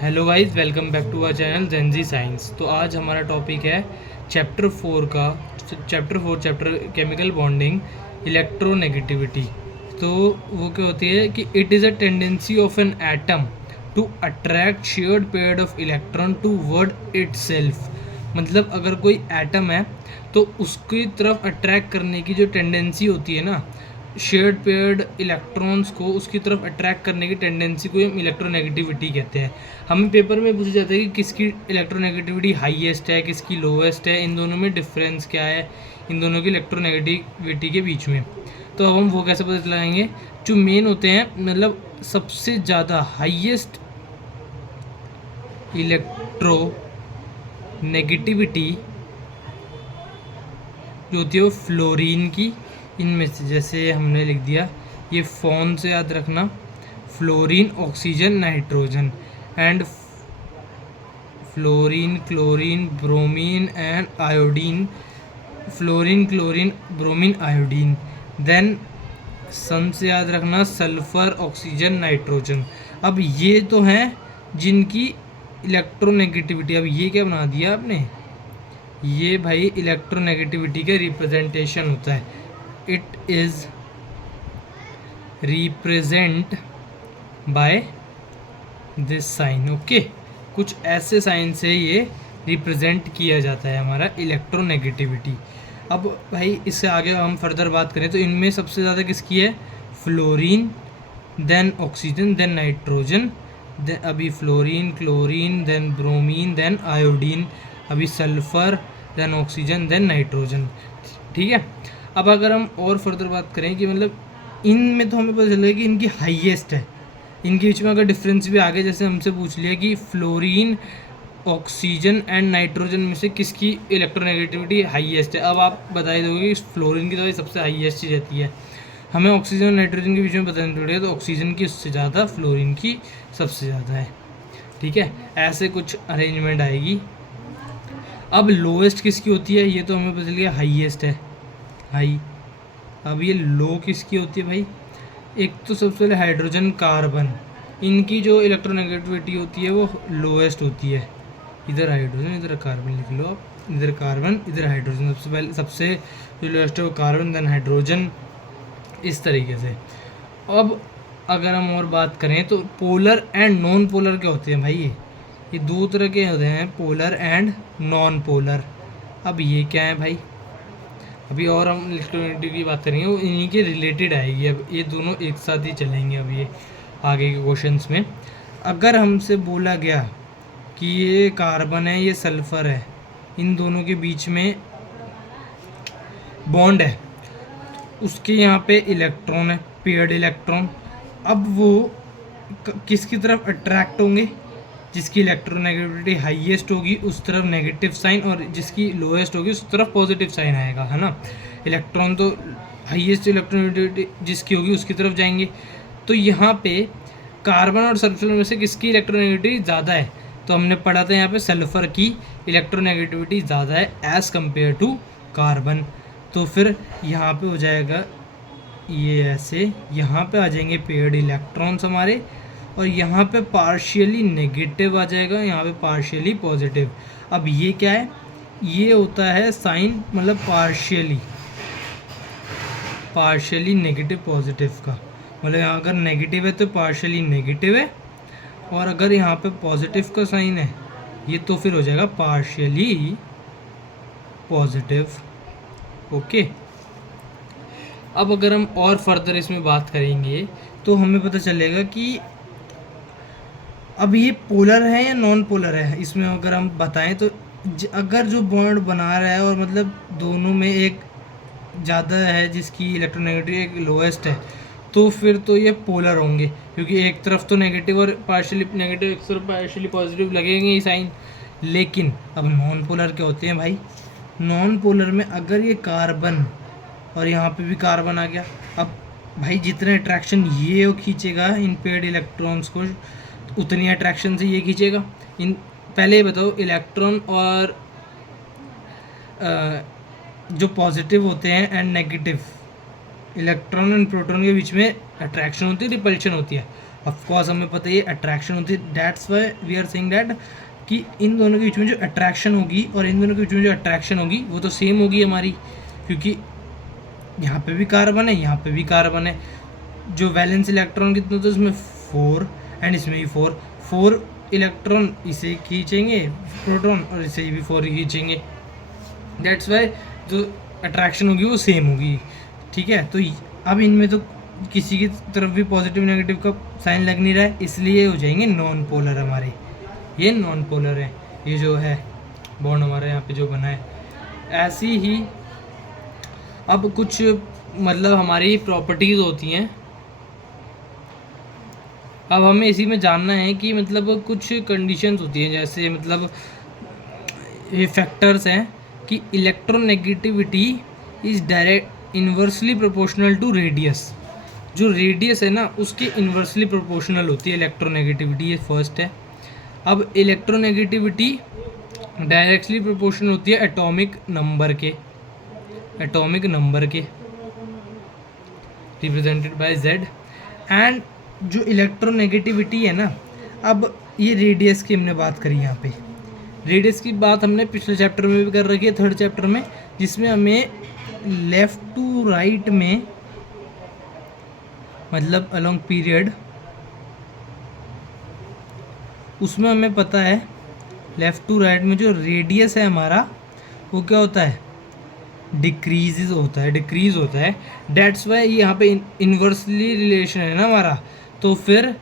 Hello guys, welcome back to our channel GenZ science. तो आज हमारा टॉपिक है चैप्टर 4 केमिकल बॉन्डिंग, इलेक्ट्रोनेगेटिविटी। तो वो क्या होती है कि it is a tendency of an atom to attract shared pair of electron toward itself. मतलब अगर कोई एटम है तो उसकी तरफ अट्रैक्ट करने की जो टेंडेंसी होती है ना, शेयर्ड पेयर्ड इलेक्ट्रॉन्स को उसकी तरफ अट्रैक्ट करने की टेंडेंसी को हम इलेक्ट्रोनेगेटिविटी कहते हैं। हमें पेपर में पूछा जाता है कि किसकी इलेक्ट्रोनेगेटिविटी हाईएस्ट है, किसकी लोएस्ट है, इन दोनों में डिफरेंस क्या है, इन दोनों की इलेक्ट्रोनेगेटिविटी के बीच में। तो अब हम वो कैसे पता चलाएंगे? जो मेन होते हैं, मतलब सबसे ज़्यादा हाईएस्ट इलेक्ट्रो नेगेटिविटी जो होती है वो फ्लोरीन की, इनमें से जैसे हमने लिख दिया, ये फोन से याद रखना, fluorine, oxygen, nitrogen, and fluorine, chlorine, bromine and iodine. Fluorine, chlorine, bromine, iodine. Then sun से याद रखना सल्फर, ऑक्सीजन, नाइट्रोजन। अब ये तो हैं जिनकी इलेक्ट्रोनेगेटिविटी। अब ये क्या बना दिया आपने? ये भाई इलेक्ट्रोनेगेटिविटी का रिप्रेजेंटेशन होता है। It is represent by this sign. Okay, कुछ ऐसे साइन से ये रिप्रेजेंट किया जाता है हमारा इलेक्ट्रोनेगेटिविटी। अब भाई इससे आगे हम फर्दर बात करें तो इनमें सबसे ज़्यादा किसकी है? Fluorine, then oxygen, then nitrogen, then अभी fluorine, chlorine, then bromine, then iodine, अभी sulphur, then oxygen, then nitrogen. ठीक है। अब अगर हम और फर्दर बात करें कि मतलब इनमें तो हमें पता चल रहा है कि इनकी हाईएस्ट है। इनके बीच में अगर डिफरेंस भी आगे जैसे हमसे पूछ लिया कि फ्लोरीन, ऑक्सीजन एंड नाइट्रोजन में से किसकी इलेक्ट्रोनेगेटिविटी हाईएस्ट है, अब आप बता ही दोगे कि फ्लोरीन की तो सबसे हाईएस्ट ही रहती है। हमें ऑक्सीजन और नाइट्रोजन के बीच में पता नहीं पड़ेगा, तो ऑक्सीजन की उससे ज़्यादा, फ्लोरीन की सबसे ज़्यादा है। ठीक है, ऐसे कुछ अरेंजमेंट आएगी। अब लोएस्ट किसकी होती है? ये तो हमें पता चल गया हाईएस्ट है, हाई। अब ये लो किसकी होती है भाई? एक तो सबसे पहले हाइड्रोजन, कार्बन, इनकी जो इलेक्ट्रोनेगेटिविटी होती है वो लोएस्ट होती है। इधर हाइड्रोजन, इधर कार्बन लिख लो आप, इधर कार्बन, इधर हाइड्रोजन। सबसे पहले सबसे जो लोएस्ट है वो कार्बन, देन हाइड्रोजन, इस तरीके से। अब अगर हम और बात करें तो पोलर एंड नॉन पोलर क्या होते हैं भाई? ये दो तरह के होते हैं, पोलर एंड नॉन पोलर। अब ये क्या है भाई? अभी और हम इलेक्ट्रोनेगेटिविटी की बात करेंगे, वो इन्हीं के रिलेटेड आएगी। अब ये दोनों एक साथ ही चलेंगे अब ये आगे के क्वेश्चंस में। अगर हमसे बोला गया कि ये कार्बन है, ये सल्फर है, इन दोनों के बीच में बॉन्ड है, उसके यहाँ पे इलेक्ट्रॉन है, पेयर्ड इलेक्ट्रॉन। अब वो किसकी तरफ अट्रैक्ट होंगे? जिसकी इलेक्ट्रोनेगेटिविटी हाईएस्ट होगी उस तरफ नेगेटिव साइन, और जिसकी लोएस्ट होगी उस तरफ पॉजिटिव साइन आएगा, है ना। इलेक्ट्रॉन तो हाईएस्ट इलेक्ट्रोनेगेटिविटी जिसकी होगी उसकी तरफ जाएंगे। तो यहाँ पे कार्बन और सल्फर में से किसकी इलेक्ट्रोनेगेटिविटी ज़्यादा है? तो हमने पढ़ा था यहाँ पे सल्फर की इलेक्ट्रोनेगेटिविटी ज़्यादा है एज़ कम्पेयर टू कार्बन। तो फिर यहाँ पे हो जाएगा ये ऐसे, यहाँ पे आ जाएंगे पेयर्ड इलेक्ट्रॉन्स हमारे, और यहाँ पे पार्शियली नेगेटिव आ जाएगा, यहाँ पे पार्शियली पॉजिटिव। अब ये क्या है? ये होता है साइन, मतलब पार्शियली नेगेटिव पॉजिटिव का। मतलब यहाँ अगर नेगेटिव है तो पार्शियली नेगेटिव है, और अगर यहाँ पे पॉजिटिव का साइन है ये तो फिर हो जाएगा पार्शियली पॉजिटिव। ओके। अब अगर हम और फर्दर इसमें बात करेंगे तो हमें पता चलेगा कि अब ये पोलर है या नॉन पोलर है। इसमें अगर हम बताएं तो अगर जो बॉन्ड बना रहा है और मतलब दोनों में एक ज़्यादा है जिसकी इलेक्ट्रोनेगेटिव एक लोएस्ट है, तो फिर तो ये पोलर होंगे, क्योंकि एक तरफ तो नेगेटिव और पार्शियली नेगेटिव, एक तरफ पार्शियली पॉजिटिव लगेंगे ही साइन। लेकिन अब नॉन पोलर क्या होते हैं भाई? नॉन पोलर में अगर ये कार्बन और यहाँ पे भी कार्बन आ गया, अब भाई जितने अट्रैक्शन ये खींचेगा इन पेयर्ड इलेक्ट्रॉन्स को, उतनी अट्रैक्शन से ये खींचेगा इन। पहले ये बताओ, इलेक्ट्रॉन और जो पॉजिटिव होते हैं and negative, electron and proton के बीच में अट्रैक्शन होती है, रिपल्शन होती है। ऑफ कोर्स हमें पता है ये अट्रैक्शन होती है, that's why we are saying that कि इन दोनों के बीच में जो अट्रैक्शन होगी और इन दोनों के बीच में जो अट्रैक्शन होगी वो तो सेम होगी हमारी, क्योंकि यहाँ पे भी कार्बन है, यहाँ पे भी कार्बन है। जो वैलेंस इलेक्ट्रॉन कितने होते हैं इसमें 4 एंड इसमें भी 4 इलेक्ट्रॉन इसे खींचेंगे प्रोटॉन और इसे भी 4 ही खींचेंगे, दैट्स वाई जो अट्रैक्शन होगी वो सेम होगी। ठीक है, तो अब इनमें तो किसी की तरफ भी पॉजिटिव नेगेटिव का साइन लग नहीं रहा है, इसलिए हो जाएंगे नॉन पोलर हमारे, ये नॉन पोलर है, ये जो है बॉन्ड हमारा यहाँ पे जो बना है। ऐसी ही अब कुछ मतलब हमारी प्रॉपर्टीज़ होती हैं, अब हमें इसी में जानना है कि मतलब कुछ कंडीशंस होती हैं, जैसे मतलब ये फैक्टर्स हैं कि electronegativity is direct inversely proportional to radius. जो रेडियस है ना उसके इन्वर्सली प्रोपोर्शनल होती है इलेक्ट्रोनेगेटिविटी, ये फर्स्ट है। अब इलेक्ट्रोनेगेटिविटी डायरेक्टली प्रोपोर्शनल होती है एटॉमिक नंबर के रिप्रेजेंटेड बाय Z। एंड जो इलेक्ट्रोनेगेटिविटी है ना, अब ये रेडियस की हमने बात करी, यहाँ पे रेडियस की बात हमने पिछले चैप्टर में भी कर रखी है, 3rd चैप्टर में, जिसमें हमें लेफ़्ट टू राइट में मतलब अलोंग पीरियड, उसमें हमें पता है लेफ़्ट टू राइट में जो रेडियस है हमारा वो क्या होता है, डिक्रीज होता है। डेट्स वाई यहाँ पे इन्वर्सली रिलेशन है ना हमारा, तो फिर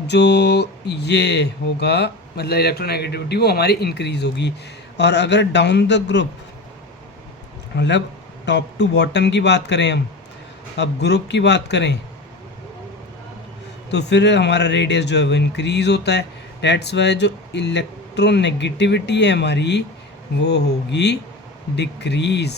जो ये होगा मतलब इलेक्ट्रोनेगेटिविटी वो हमारी इंक्रीज होगी। और अगर डाउन द ग्रुप मतलब टॉप टू बॉटम की बात करें हम, अब ग्रुप की बात करें, तो फिर हमारा रेडियस जो है वो इंक्रीज होता है। डेट्स वाई जो इलेक्ट्रोनेगेटिविटी है हमारी वो होगी डिक्रीज।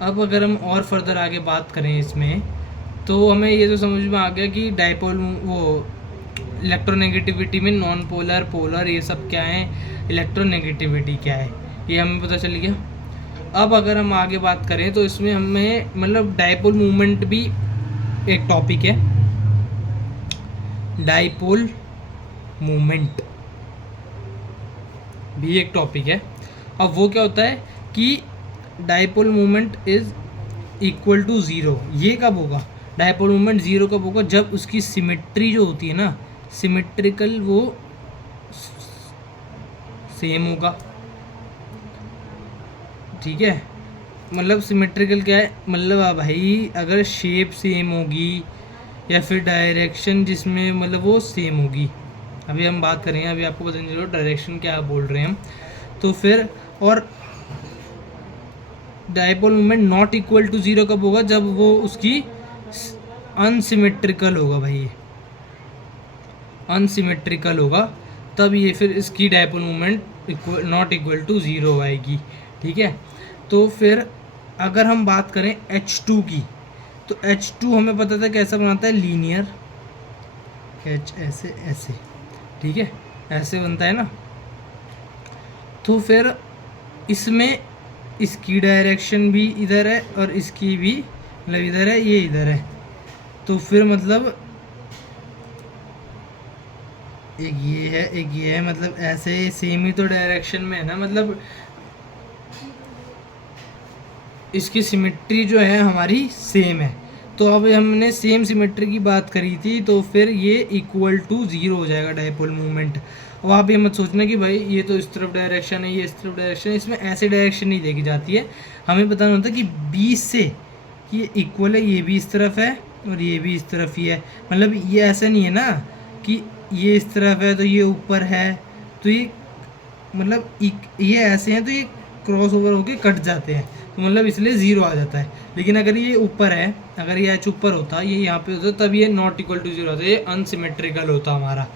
अब अगर हम और फर्दर आगे बात करें इसमें, तो हमें ये तो समझ में आ गया कि डाइपोल वो इलेक्ट्रोनेगेटिविटी में नॉन पोलर, पोलर ये सब क्या है, इलेक्ट्रोनेगेटिविटी क्या है, ये हमें पता चल गया। अब अगर हम आगे बात करें तो इसमें हमें मतलब डाइपोल मूवमेंट भी एक टॉपिक है, डाइपोल मूवमेंट भी एक टॉपिक है। अब वो क्या होता है कि dipole movement is equal to 0। ये कब होगा, डाइपोल मूवमेंट 0 कब होगा, जब उसकी सिमेट्री जो होती है ना, सिमेट्रिकल वो सेम होगा। ठीक है, मतलब सिमेट्रिकल क्या है, मतलब भाई अगर शेप सेम होगी या फिर डायरेक्शन जिसमें मतलब वो सेम होगी, अभी हम बात करेंगे, अभी आपको पता नहीं चलो डायरेक्शन क्या बोल रहे हैं हम, तो फिर और dipole movement not equal to 0 कब होगा, जब वो उसकी अनसिमेट्रिकल होगा भाई, अनसिमेट्रिकल होगा, तब ये फिर इसकी dipole movement not equal to 0 आएगी। ठीक है, तो फिर अगर हम बात करें H2 की, तो H2 हमें पता था कैसा बनाता है, लीनियर, H ऐसे, ठीक है, ऐसे बनता है ना। तो फिर इसमें इसकी डायरेक्शन भी इधर है और इसकी भी मतलब इधर है, ये इधर है, तो फिर मतलब एक ये है, मतलब ऐसे सेम ही तो डायरेक्शन में है ना, मतलब इसकी सिमेट्री जो है हमारी सेम है। तो अब हमने सेम सिमेट्री की बात करी थी, तो फिर ये इक्वल टू 0 हो जाएगा डाइपोल मूवमेंट। और आप ये मत सोचना कि भाई ये तो इस तरफ डायरेक्शन है, ये इस तरफ डायरेक्शन है, इसमें ऐसे डायरेक्शन नहीं देखी जाती है। हमें बताना होता है कि 20 से ये इक्वल है, ये भी इस तरफ है और ये भी इस तरफ ही है, मतलब ये ऐसा नहीं है ना कि ये इस तरफ है तो ये ऊपर है, तो ये मतलब ये ऐसे हैं तो ये क्रॉस ओवर होके कट जाते हैं, तो मतलब इसलिए 0 आ जाता है। लेकिन अगर ये ऊपर है, अगर ये H ऊपर होता, ये यहाँ पे होता, तब ये नॉट इक्वल टू 0 होता, ये अनसिमेट्रिकल होता हमारा।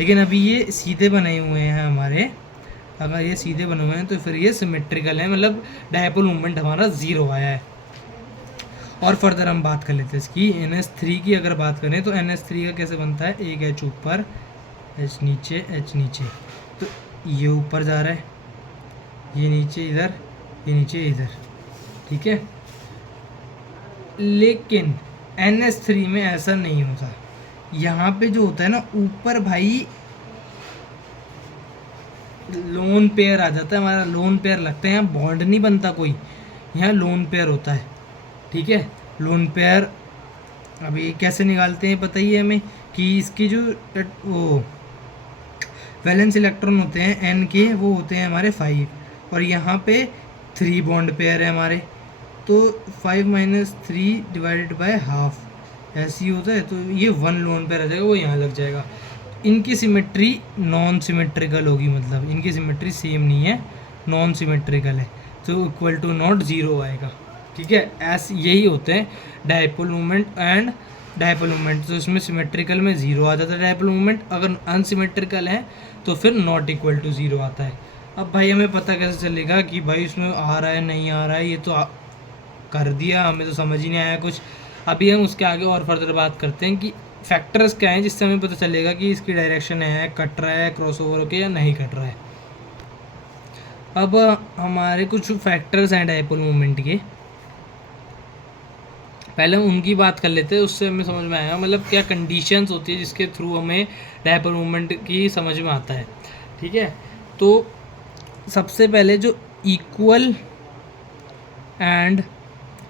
लेकिन अभी ये सीधे बने हुए हैं हमारे, अगर ये सीधे बने हुए हैं तो फिर ये सिमेट्रिकल है, मतलब डाइपोल मूवमेंट हमारा 0 आया है। और फर्दर हम बात कर लेते हैं इसकी NH3 की। अगर बात करें तो NH3 का कैसे बनता है, एक H ऊपर H नीचे, तो ये ऊपर जा रहा है, ये नीचे इधर, ये नीचे इधर, ठीक है। लेकिन NH3 में ऐसा नहीं होता। यहाँ पे जो होता है ना, ऊपर भाई लोन पेयर आ जाता है हमारा, लोन पेयर लगता है। यहाँ बॉन्ड नहीं बनता कोई, यहाँ लोन पेयर होता है, ठीक है। लोन पेयर अभी कैसे निकालते हैं पता ही है हमें, कि इसकी जो वो वैलेंस इलेक्ट्रॉन होते हैं एन के, वो होते हैं हमारे 5, और यहाँ पे 3 बॉन्ड पेयर है हमारे, तो 5 - 3 डिवाइडेड बाय हाफ ऐसे ही होता है। तो ये 1 लोन पेयर आ जाएगा, वो यहाँ लग जाएगा। इनकी सिमेट्री नॉन सिमेट्रिकल होगी, मतलब इनकी सिमेट्री सेम नहीं है, नॉन सिमेट्रिकल है, तो इक्वल टू नॉट 0 आएगा, ठीक है। ऐसे यही होते हैं dipole moment and dipole moment. तो इसमें सिमेट्रिकल में 0 आ जाता है डायपोल मोमेंट, अगर अनसिमेट्रिकल है तो फिर नॉट इक्वल टू 0 आता है। अब भाई हमें पता कैसे चलेगा कि भाई इसमें आ रहा है नहीं आ रहा है, ये तो कर दिया, हमें तो समझ ही नहीं आया कुछ। अभी हम उसके आगे और फर्दर बात करते हैं कि फैक्टर्स क्या हैं जिससे हमें पता चलेगा कि इसकी डायरेक्शन है, कट रहा है क्रॉस ओवर होके या नहीं कट रहा है। अब हमारे कुछ फैक्टर्स हैं डायपोल मोमेंट के, पहले हम उनकी बात कर लेते हैं, उससे हमें समझ में आएगा मतलब क्या कंडीशंस होती है जिसके थ्रू हमें डायपोल मोमेंट की समझ में आता है, ठीक है। तो सबसे पहले जो equal and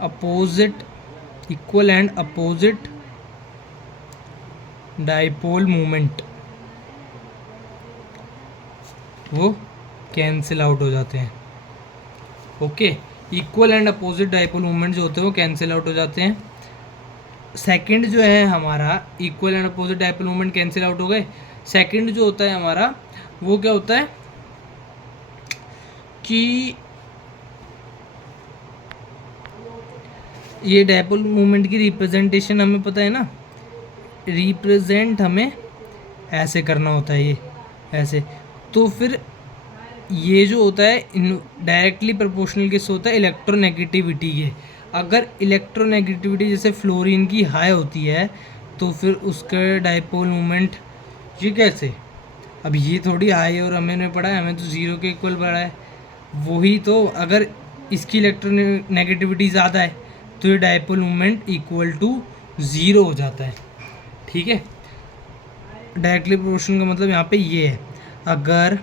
opposite dipole moment वो कैंसिल आउट हो जाते हैं, okay. Equal and opposite dipole moment जो होते हैं वो कैंसिल आउट हो जाते हैं। सेकंड जो है हमारा, equal and opposite dipole moment cancel out हो गए। सेकंड जो होता है हमारा वो क्या होता है कि ये डायपोल मोमेंट की रिप्रेजेंटेशन हमें पता है ना, रिप्रेजेंट हमें ऐसे करना होता है, ये ऐसे। तो फिर ये जो होता है डायरेक्टली प्रोपोर्शनल किससे होता है, इलेक्ट्रोनेगेटिविटी के। अगर इलेक्ट्रोनेगेटिविटी जैसे फ्लोरीन की हाई होती है तो फिर उसका डायपोल मोमेंट ये कैसे, अब ये थोड़ी हाई और हमने पढ़ा है, हमें तो 0 के इक्वल पढ़ा है, वही तो। अगर इसकी इलेक्ट्रोनेगेटिविटी ज़्यादा है तो ये डायपोल मोमेंट इक्वल टू 0 हो जाता है, ठीक है। डायरेक्टली प्रोपोर्शनल का मतलब यहाँ पे ये है, अगर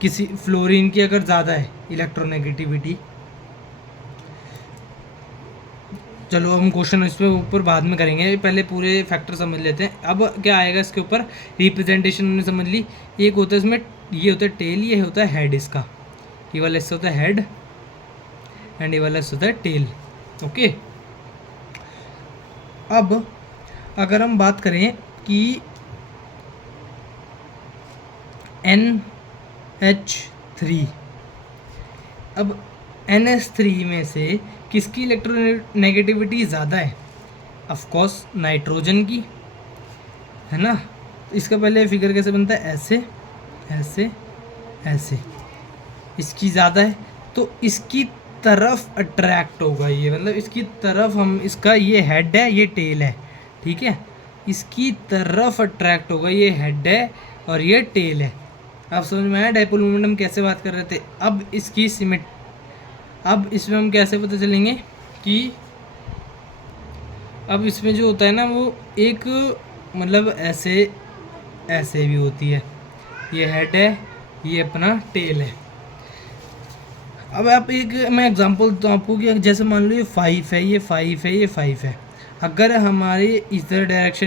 किसी फ्लोरीन की अगर ज़्यादा है इलेक्ट्रोनेगेटिविटी, चलो हम क्वेश्चन इस पर ऊपर बाद में करेंगे, पहले पूरे फैक्टर समझ लेते हैं। अब क्या आएगा इसके ऊपर, रिप्रेजेंटेशन हमने समझ ली। एक होता है इसमें, ये होता है टेल, ये होता है हेड इसका, ये वाला इससे होता है हेड एंड ये वाला इससे होता है टेल, ओके। अब अगर हम बात करें कि NH3, अब NH3 में से किसकी इलेक्ट्रोनेगेटिविटी ज़्यादा है, ऑफ कोर्स नाइट्रोजन की, है ना। इसका पहले फिगर कैसे बनता है, ऐसे ऐसे ऐसे, इसकी ज़्यादा है तो इसकी तरफ अट्रैक्ट होगा ये, मतलब इसकी तरफ हम, इसका ये हेड है ये टेल है, ठीक है, इसकी तरफ अट्रैक्ट होगा, ये हेड है और ये टेल है। अब समझ में आया डायपोल मोमेंट हम कैसे बात कर रहे थे। अब इसकी अब इसमें हम कैसे पता चलेंगे कि अब इसमें जो होता है ना वो एक मतलब ऐसे ऐसे भी होती है, ये हेड है ये अपना टेल है। अब आप एक मैं एग्जांपल दूँ आपको कि जैसे मान लो ये 5 है, ये 5 है, ये 5 है। अगर हमारे इधर डायरेक्शन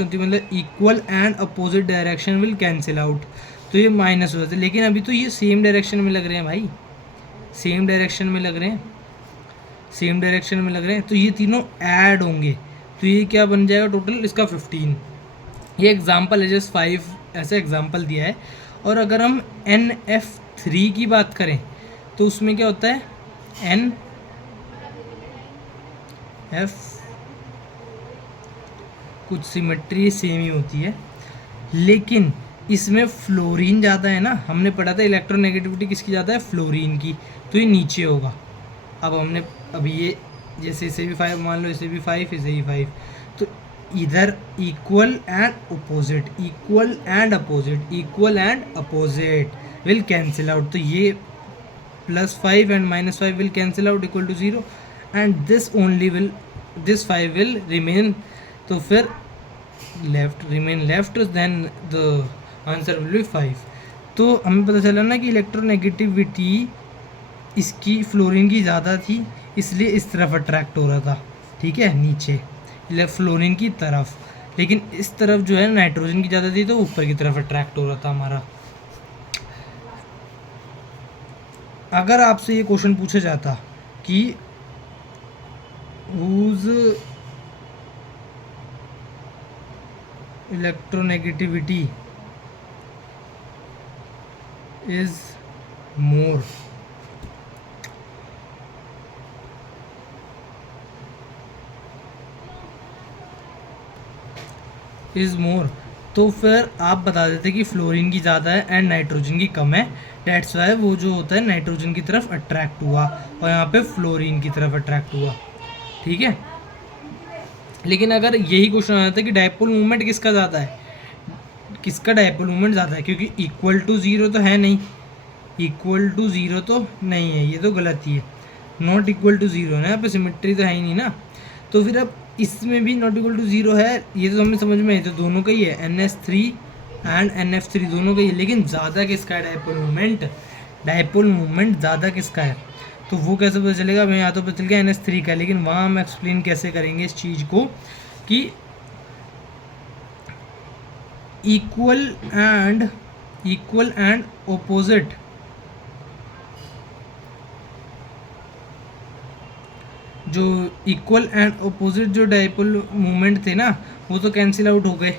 होती है, मतलब equal and opposite direction will cancel out, तो ये माइनस हो जाता है। लेकिन अभी तो ये सेम डायरेक्शन में लग रहे हैं भाई, सेम डायरेक्शन में लग रहे हैं, सेम डायरेक्शन में लग रहे हैं, तो ये तीनों ऐड होंगे, तो ये क्या बन जाएगा टोटल इसका 15। ये एग्जांपल है, जस्ट 5 ऐसा एग्जांपल दिया है। और अगर हम NF3 की बात करें तो उसमें क्या होता है, NF कुछ सिमेट्री सेम ही होती है, लेकिन इसमें फ्लोरीन ज़्यादा है ना, हमने पढ़ा था इलेक्ट्रोनेगेटिविटी किसकी ज़्यादा है, फ्लोरीन की, तो ये नीचे होगा। अब हमने अभी ये जैसे इसे भी 5 मान लो, इसे भी 5, इसे भी 5, तो इधर equal and opposite, equal and opposite, equal and opposite will cancel out, तो ये +5 and -5 will cancel out equal to 0 and this 5 will remain. तो फिर remain left, then the answer will be 5. तो हमें पता चला ना कि इलेक्ट्रोनेगेटिविटी इसकी फ्लोरीन की ज़्यादा थी, इसलिए इस तरफ अट्रैक्ट हो रहा था, ठीक है, नीचे फ्लोरीन की तरफ, लेकिन इस तरफ जो है नाइट्रोजन की ज़्यादा थी तो ऊपर की तरफ अट्रैक्ट हो रहा था हमारा। अगर आपसे ये क्वेश्चन पूछा जाता कि whose electronegativity is more, तो फिर आप बता देते कि फ्लोरीन की ज़्यादा है एंड नाइट्रोजन की कम है, डेट्स वाई वो जो होता है नाइट्रोजन की तरफ अट्रैक्ट हुआ और यहाँ पे फ्लोरीन की तरफ अट्रैक्ट हुआ, ठीक है। लेकिन अगर यही क्वेश्चन आ जाता है कि डायपोल मूवमेंट किसका ज़्यादा है, किसका डायपोल मूवमेंट ज़्यादा है, क्योंकि इक्वल टू ज़ीरो तो है नहीं, इक्वल टू ज़ीरो तो नहीं है, ये तो गलत ही है, नॉट इक्वल टू ज़ीरो है, यहाँ पे सिमेट्री तो है ही नहीं ना। तो फिर अब इसमें भी नॉट इक्वल टू ज़ीरो है, ये तो हमें समझ में है, तो दोनों का ही है, NH3 एंड NF3 दोनों का ही है, लेकिन ज़्यादा किसका है डायपोल मूवमेंट ज़्यादा किसका है, तो वो कैसे पता चलेगा हमें, यहाँ तो पता चल गया NH3 का, लेकिन वहाँ हम एक्सप्लेन कैसे करेंगे इस चीज़ को कि इक्वल एंड ऑपोजिट जो इक्वल एंड ऑपोजिट जो डायपोल मूवमेंट थे ना वो तो कैंसिल आउट हो गए,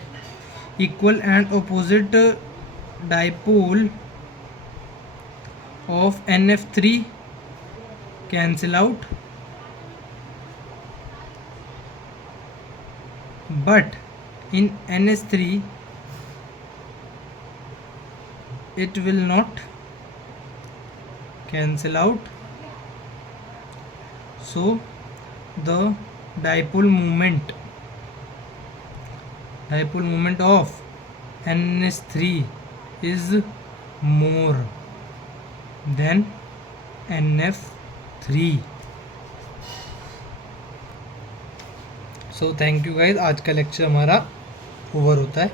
equal and opposite dipole of NF3 cancel out, but in NH3 it will not cancel out, so the dipole moment of NH3 is more than NF3. So thank you guys, आज का lecture हमारा over होता है।